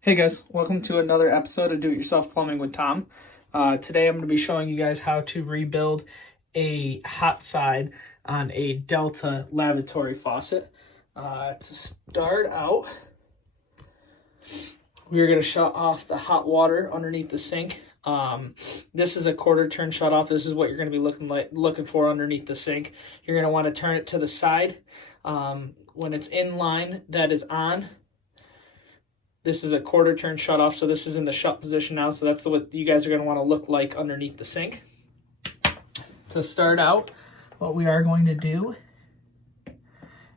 Hey guys, welcome to another episode of Do-It-Yourself Plumbing with Tom. Today I'm going to be showing you guys how to rebuild a hot side on a Delta lavatory faucet. To start out, we're going to shut off the hot water underneath the sink. This is a quarter turn shut off. This is what you're going to be looking for underneath the sink. You're going to want to turn it to the side. When it's in line, that is on. This is a quarter turn shut off, so this is in the shut position now, so that's what you guys are going to want to look like underneath the sink. To start out, what we are going to do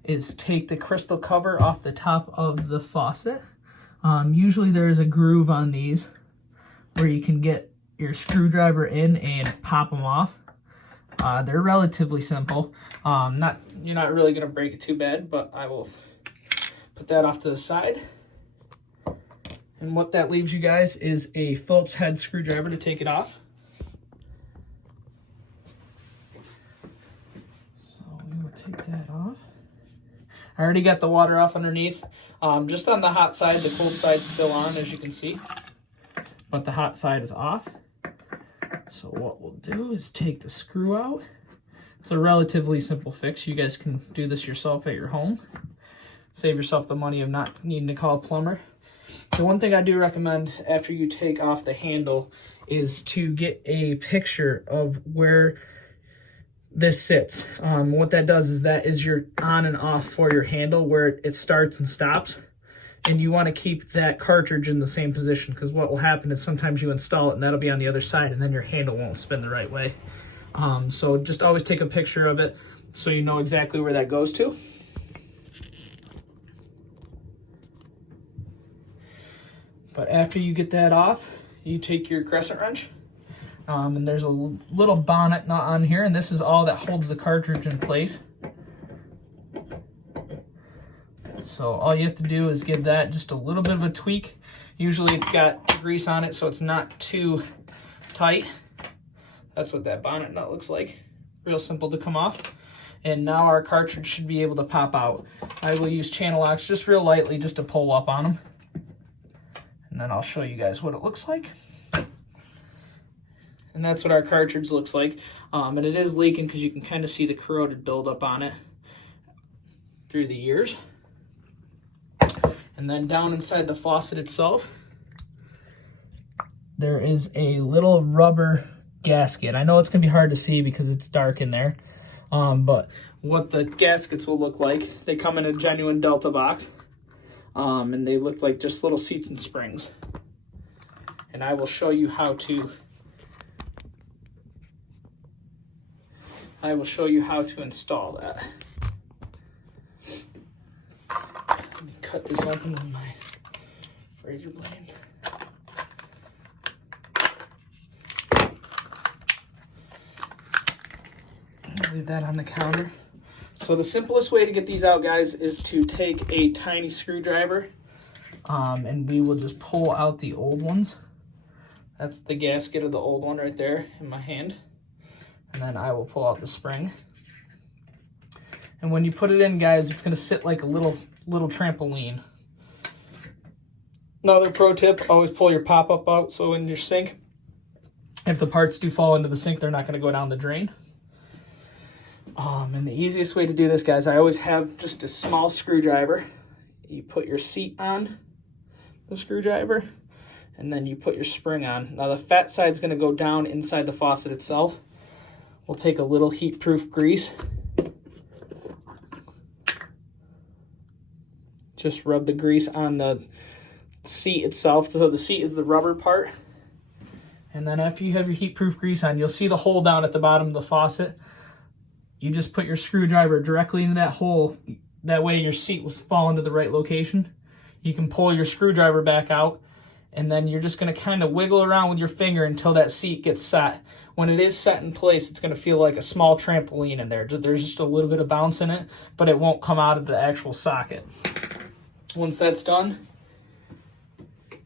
is take the crystal cover off the top of the faucet. Usually there is a groove on these where you can get your screwdriver in and pop them off. They're relatively simple. You're not really going to break it too bad, but I will put that off to the side. And what that leaves you guys is a Phillips head screwdriver to take it off. So we will take that off. I already got the water off underneath. Just on the hot side, the cold side's still on, as you can see. But the hot side is off. So what we'll do is take the screw out. It's a relatively simple fix. You guys can do this yourself at your home. Save yourself the money of not needing to call a plumber. The one thing I do recommend after you take off the handle is to get a picture of where this sits. What that does is that is your on and off for your handle, where it starts and stops. And you want to keep that cartridge in the same position, because what will happen is sometimes you install it and that'll be on the other side and then your handle won't spin the right way. So just always take a picture of it so you know exactly where that goes to. But after you get that off, you take your crescent wrench, and there's a little bonnet nut on here, and this is all that holds the cartridge in place. So all you have to do is give that just a little bit of a tweak. Usually it's got grease on it, so it's not too tight. That's what that bonnet nut looks like. Real simple to come off. And now our cartridge should be able to pop out. I will use channel locks just real lightly just to pull up on them. And then I'll show you guys what it looks like. And that's what our cartridge looks like. And it is leaking because you can kind of see the corroded buildup on it through the years. And then down inside the faucet itself, there is a little rubber gasket. I know it's going to be hard to see because it's dark in there. But what the gaskets will look like, they come in a genuine Delta box. And they look like just little seats and springs. And I will show you how to install that. Let me cut this open with my razor blade. Leave that on the counter. So the simplest way to get these out, guys, is to take a tiny screwdriver, and we will just pull out the old ones. That's the gasket of the old one right there in my hand. And then I will pull out the spring. And when you put it in, guys, it's going to sit like a little trampoline. Another pro tip, always pull your pop-up out so in your sink, if the parts do fall into the sink, they're not going to go down the drain. And the easiest way to do this, guys, I always have just a small screwdriver. You put your seat on the screwdriver, and then you put your spring on. Now the fat side's going to go down inside the faucet itself. We'll take a little heat-proof grease. Just rub the grease on the seat itself. So the seat is the rubber part. And then after you have your heat-proof grease on, you'll see the hole down at the bottom of the faucet. You just put your screwdriver directly into that hole. That way your seat will fall into the right location. You can pull your screwdriver back out, and then you're just going to kind of wiggle around with your finger until that seat gets set. When it is set in place, it's going to feel like a small trampoline in there. There's just a little bit of bounce in it, but it won't come out of the actual socket. Once that's done,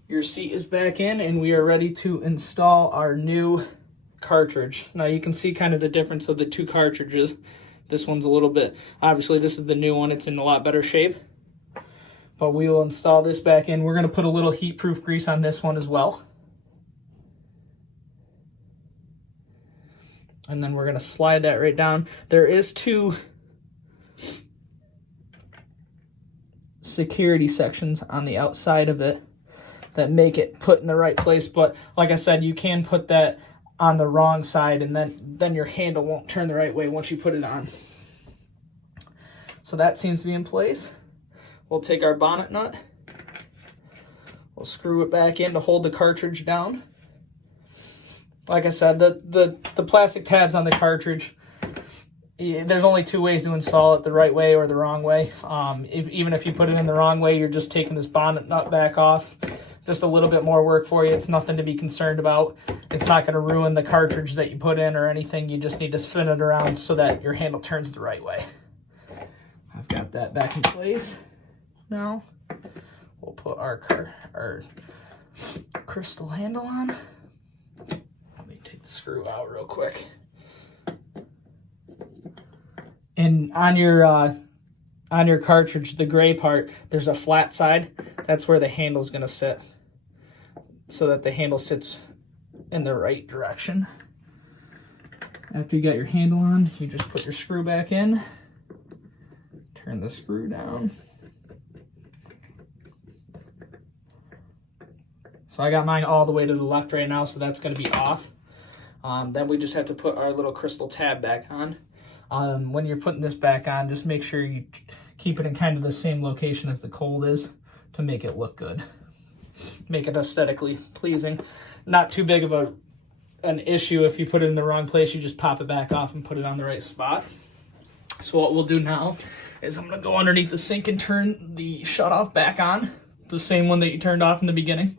your seat is back in, and we are ready to install our new cartridge. Now you can see kind of the difference of the two cartridges. This one's a little bit, obviously this is the new one, it's in a lot better shape. But we will install this back in. We're going to put a little heat-proof grease on this one as well. And then we're going to slide that right down. There is 2 security sections on the outside of it that make it put in the right place. But like I said, you can put that on the wrong side, and then your handle won't turn the right way once you put it on. So that seems to be in place. We'll take our bonnet nut. We'll screw it back in to hold the cartridge down. Like I said, the plastic tabs on the cartridge, there's only 2 ways to install it, the right way or the wrong way. Even if you put it in the wrong way, you're just taking this bonnet nut back off. Just a little bit more work for you. It's nothing to be concerned about. It's not going to ruin the cartridge that you put in or anything. You just need to spin it around so that your handle turns the right way. I've got that back in place. Now we'll put our crystal handle on. Let me take the screw out real quick. And on your cartridge, the gray part, there's a flat side. That's where the handle is going to sit, so that the handle sits in the right direction. After you got your handle on, you just put your screw back in, turn the screw down. So I got mine all the way to the left right now, so that's going to be off. Then we just have to put our little crystal tab back on. When you're putting this back on, just make sure you keep it in kind of the same location as the cold is to make it look good. Make it aesthetically pleasing. Not too big of an issue if you put it in the wrong place. You just pop it back off and put it on the right spot. So what we'll do now is I'm going to go underneath the sink and turn the shutoff back on. The same one that you turned off in the beginning.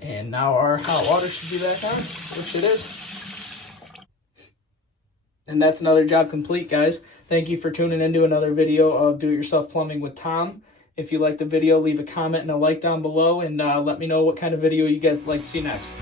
And now our hot water should be back on, which it is. And that's another job complete, guys. Thank you for tuning into another video of Do-It-Yourself Plumbing with Tom. If you liked the video, leave a comment and a like down below, and let me know what kind of video you guys would like to see next.